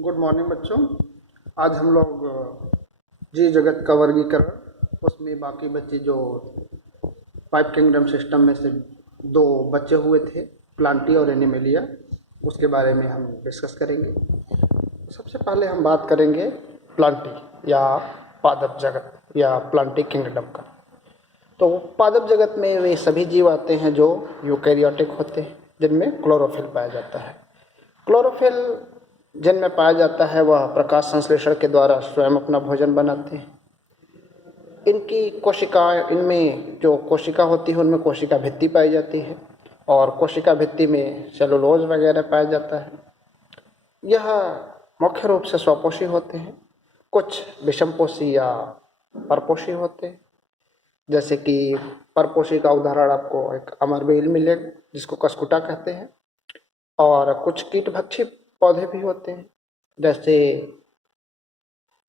Good morning बच्चों। आज हम लोग जीव जगत का वर्गीकरण, उसमें बाकी बच्चे जो 5 किंगडम सिस्टम में से 2 बचे हुए थे, प्लांटी और एनिमेलिया, उसके बारे में हम डिस्कस करेंगे। सबसे पहले हम बात करेंगे प्लांटी या पादप जगत या प्लांटी किंगडम का। तो पादप जगत में वे सभी जीव आते हैं जो यूकैरियोटिक होते हैं, जिनमें क्लोरोफिल पाया जाता है। क्लोरोफिल जिनमें पाया जाता है वह प्रकाश संश्लेषण के द्वारा स्वयं अपना भोजन बनाते हैं। इनकी कोशिकाएं, इनमें जो कोशिका होती है उनमें कोशिका भित्ति पाई जाती है और कोशिका भित्ति में सेलुलोज वगैरह पाया जाता है। यह मुख्य रूप से स्वपोषी होते हैं, कुछ विषमपोषी या परपोषी होते हैं। जैसे कि परपोषी का उदाहरण आपको एक अमरबेल मिलेगा जिसको कसकुटा कहते हैं, और कुछ कीटभक्षी पौधे भी होते हैं जैसे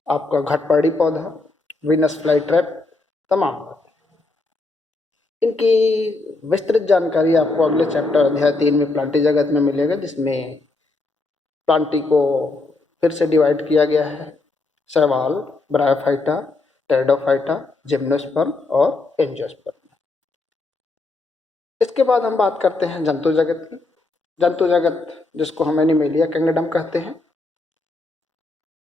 आपका घटपर्णी पौधा, वीनस फ्लाई ट्रैप, तमाम होते हैं। इनकी विस्तृत जानकारी आपको अगले चैप्टर अध्याय 3 में प्लांटी जगत में मिलेगा, जिसमें प्लांटी को फिर से डिवाइड किया गया है शैवाल, ब्रायोफाइटा, टेरिडोफाइटा, जिम्नोस्पर्म और एंजियोस्पर्म। इसके बाद हम बात करते हैं जंतु जगत की। जंतु जगत जिसको हम एनिमेलिया किंगडम कहते हैं।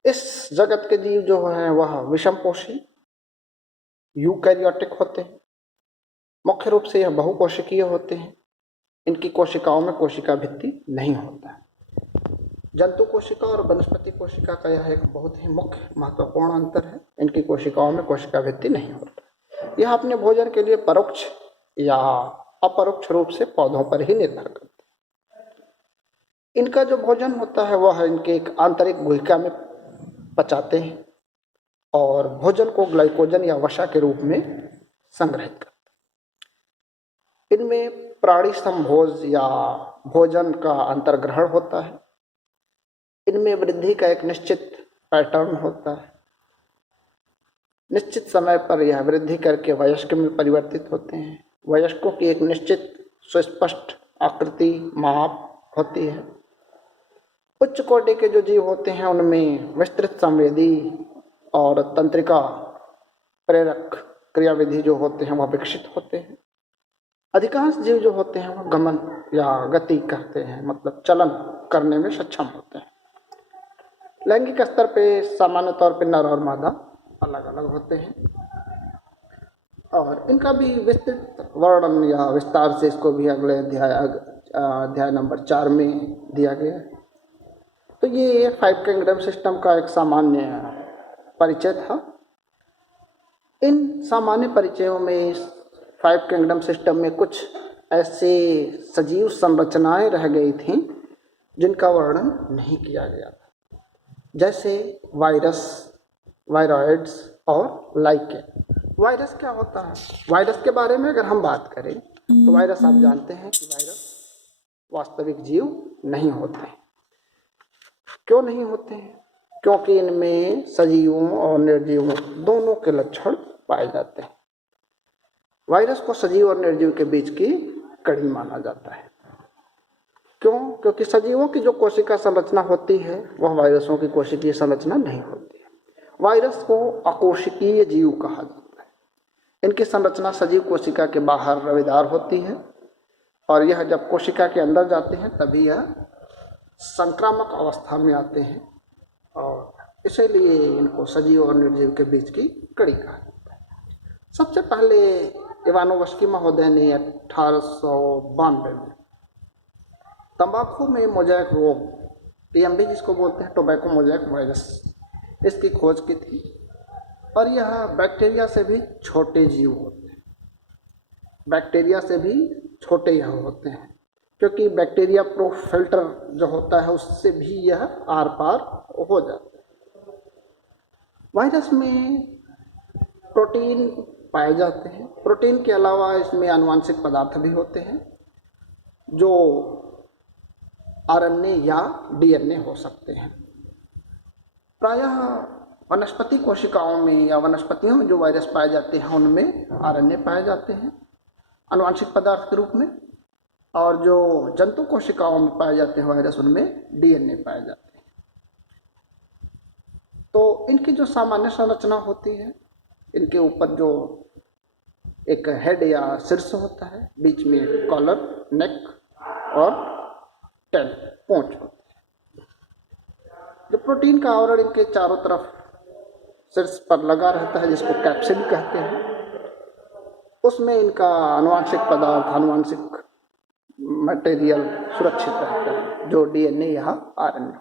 इस जगत के जीव जो हैं वह विषमपोषी यूकैरियोटिक होते हैं। मुख्य रूप से यह बहुकोशिकीय होते हैं। इनकी कोशिकाओं में कोशिका भित्ति नहीं होता है। जंतु कोशिका और वनस्पति कोशिका का यह एक बहुत ही मुख्य महत्वपूर्ण अंतर है। इनकी कोशिकाओं में कोशिका भित्ति नहीं होता। यह अपने भोजन के लिए परोक्ष या अपरोक्ष रूप से पौधों पर ही निर्भर करते हैं। इनका जो भोजन होता है वह इनके एक आंतरिक गुहिका में पचाते हैं और भोजन को ग्लाइकोजन या वसा के रूप में संग्रहित करते हैं। इनमें प्राणी संभोज या भोजन का अंतर्ग्रहण होता है। इनमें वृद्धि का एक निश्चित पैटर्न होता है। निश्चित समय पर यह वृद्धि करके वयस्क में परिवर्तित होते हैं। वयस्कों की एक निश्चित सुस्पष्ट आकृति माप होती है। उच्च कोटि के जो जीव होते हैं उनमें विस्तृत संवेदी और तंत्रिका प्रेरक क्रियाविधि जो होते हैं वह विकसित होते हैं। अधिकांश जीव जो होते हैं वह गमन या गति कहते हैं, मतलब चलन करने में सक्षम होते हैं। लैंगिक स्तर पे सामान्य तौर पे नर और मादा अलग अलग होते हैं और इनका भी विस्तृत वर्णन या विस्तार से इसको भी अगले अध्याय नंबर 4 में दिया गया है। तो ये 5 किंगडम सिस्टम का एक सामान्य परिचय था। इन सामान्य परिचयों में 5 किंगडम सिस्टम में कुछ ऐसे सजीव संरचनाएं रह गई थीं जिनका वर्णन नहीं किया गया था, जैसे वायरस, वायरॉइड्स और लाइकेन। वायरस क्या होता है? वायरस के बारे में अगर हम बात करें तो वायरस आप जानते हैं कि वायरस वास्तविक जीव नहीं होते हैं। क्यों नहीं होते हैं? क्योंकि इनमें सजीवों और निर्जीवों दोनों के लक्षण पाए जाते हैं। वायरस को सजीव और निर्जीव के बीच की कड़ी माना जाता है। क्यों? क्योंकि सजीवों की जो कोशिका संरचना होती है वह वायरसों की कोशिकीय संरचना नहीं होती है। वायरस को अकोशिकीय जीव कहा जाता है। इनकी संरचना सजीव कोशिका के बाहर रवेदार होती है और यह जब कोशिका के अंदर जाते हैं तभी यह संक्रामक अवस्था में आते हैं और इसीलिए इनको सजीव और निर्जीव के बीच की कड़ी कहा जाता है। सबसे पहले इवानोव्स्की महोदय ने 1892 में तंबाकू में मोज़ेक रोग, टीएमवी जिसको बोलते हैं, टोबैको मोज़ेक वायरस, इसकी खोज की थी। और यह बैक्टीरिया से भी छोटे जीव होते हैं। बैक्टीरिया से भी छोटे यह होते हैं क्योंकि बैक्टीरिया प्रूफ फिल्टर जो होता है उससे भी यह आर पार हो जाता है। वायरस में प्रोटीन पाए जाते हैं। प्रोटीन के अलावा इसमें आनुवांशिक पदार्थ भी होते हैं जो आरएनए या डीएनए हो सकते हैं। प्रायः वनस्पति कोशिकाओं में या वनस्पतियों में जो वायरस पाए जाते हैं उनमें आरएनए पाए जाते हैं आनुवांशिक पदार्थ के रूप में, और जो जंतु कोशिकाओं में पाए जाते हैं वायरस उनमें डीएनए पाए जाते हैं। तो इनकी जो सामान्य संरचना होती है, इनके ऊपर जो एक हेड या शीर्ष होता है, बीच में कॉलर, नेक और टेल, पूंछ होती है। जो प्रोटीन का आवरण इनके चारों तरफ शीर्ष पर लगा रहता है, जिसको कैप्सिड कहते हैं, उसमें इनका आनुवांशिक पदार्थ, आनुवांशिक मटेरियल सुरक्षित रहता है, जो डीएनए या आरएनए।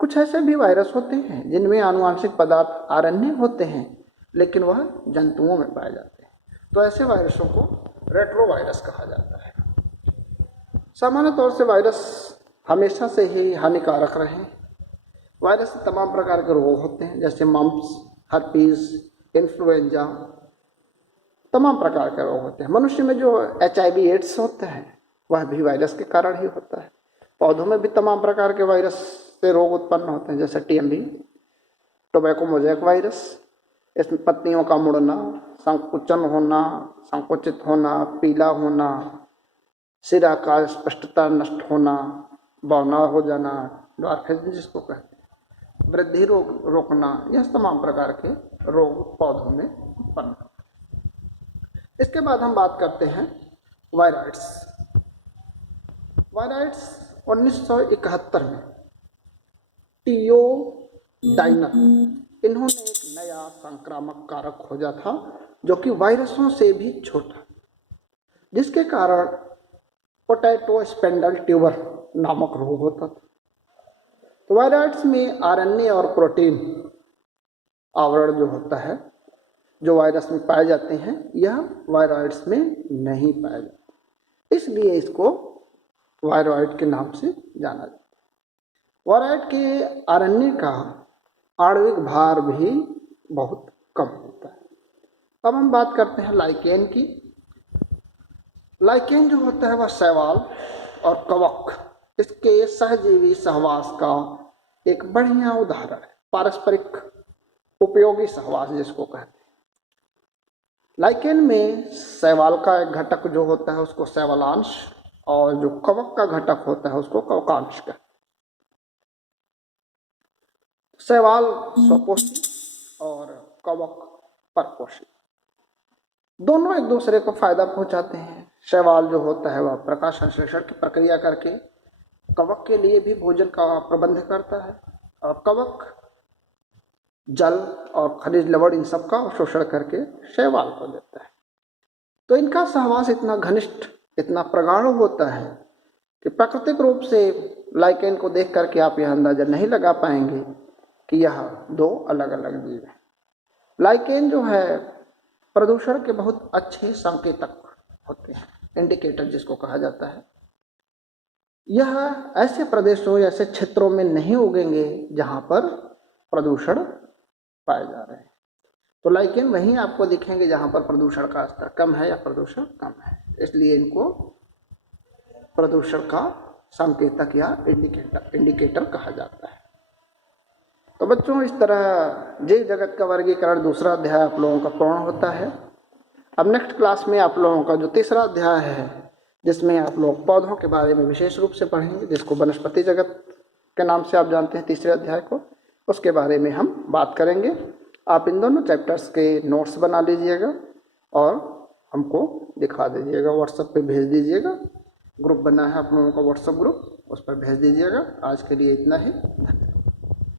कुछ ऐसे भी वायरस होते हैं जिनमें आनुवांशिक पदार्थ आरएनए होते हैं, लेकिन वह जंतुओं में पाए जाते हैं। तो ऐसे वायरसों को रेट्रोवायरस कहा जाता है। सामान्य तौर से वायरस हमेशा से ही हानिकारक रहे हैं। वायरस से तमाम प्रकार के रोग होते हैं, जैसे मम्प्स, हर्पीज, इन्फ्लुएंजा, तमाम प्रकार के रोग होते हैं। मनुष्य में जो HIV एड्स होता है वह भी वायरस के कारण ही होता है। पौधों में भी तमाम प्रकार के वायरस से रोग उत्पन्न होते हैं, जैसे TMV, टोबैको मोज़ेक वायरस। इसमें पत्तियों का मुड़ना, संकुचन होना, संकुचित होना, पीला होना, सिरा का स्पष्टता नष्ट होना, बौना हो जाना, ड्वार्फिज्म जिसको कहते हैं, वृद्धि रोकना, यह तमाम प्रकार के रोग पौधों में उत्पन्न होते हैं। इसके बाद हम बात करते हैं वायरॉइड्स। वायरॉइड्स 1971 में टीओ डाइनर, इन्होंने एक नया संक्रामक कारक खोजा था जो कि वायरसों से भी छोटा, जिसके कारण पोटैटो स्पेंडल ट्यूबर नामक रोग होता था। तो वायरॉइड्स में आरएनए और प्रोटीन आवरण जो होता है, जो वायरस में पाए जाते हैं, यह वायरॉइड्स में नहीं पाए जाते, इसलिए इसको वायरॉइड के नाम से जाना जाता है। वायरॉइड के आरएनए का आणविक भार भी बहुत कम होता है। अब हम बात करते हैं लाइकेन की। लाइकेन जो होता है वह शैवाल और कवक, इसके सहजीवी सहवास का एक बढ़िया उदाहरण है, पारस्परिक उपयोगी सहवास जिसको कहते हैं। लाइकेन में शैवाल का एक घटक जो होता है उसको शैवालांश, और जो कवक का घटक होता है उसको कवकांश कहते हैं। शैवाल स्वपोषी और कवक परपोषी, दोनों एक दूसरे को फायदा पहुंचाते हैं। शैवाल जो होता है वह प्रकाश संश्लेषण की प्रक्रिया करके कवक के लिए भी भोजन का प्रबंध करता है, और कवक जल और खनिज लवण इन सब का शोषण करके शैवाल को देता है। तो इनका सहवास इतना घनिष्ठ, इतना प्रगाढ़ होता है कि प्राकृतिक रूप से लाइकेन को देख करके आप यह अंदाजा नहीं लगा पाएंगे कि यह दो अलग अलग जीव हैं। लाइकेन जो है प्रदूषण के बहुत अच्छे संकेतक होते हैं, इंडिकेटर जिसको कहा जाता है। यह ऐसे प्रदेशों, ऐसे क्षेत्रों में नहीं उगेंगे जहां पर प्रदूषण पाए जा रहे हैं। तो लाइकेन वहीं आपको दिखेंगे जहां पर प्रदूषण का स्तर कम है या प्रदूषण कम है, इसलिए इनको प्रदूषण का संकेतक या इंडिकेटर कहा जाता है। तो बच्चों, इस तरह जीव जगत का वर्गीकरण दूसरा अध्याय आप लोगों का पूर्ण होता है। अब नेक्स्ट क्लास में आप लोगों का जो तीसरा अध्याय है, जिसमें आप लोग पौधों के बारे में विशेष रूप से पढ़ेंगे, जिसको वनस्पति जगत के नाम से आप जानते हैं तीसरे अध्याय को, उसके बारे में हम बात करेंगे। आप इन दोनों चैप्टर्स के नोट्स बना लीजिएगा और हमको दिखा दीजिएगा, व्हाट्सएप पे भेज दीजिएगा। ग्रुप बना है आप लोगों का व्हाट्सएप ग्रुप, उस पर भेज दीजिएगा। आज के लिए इतना ही।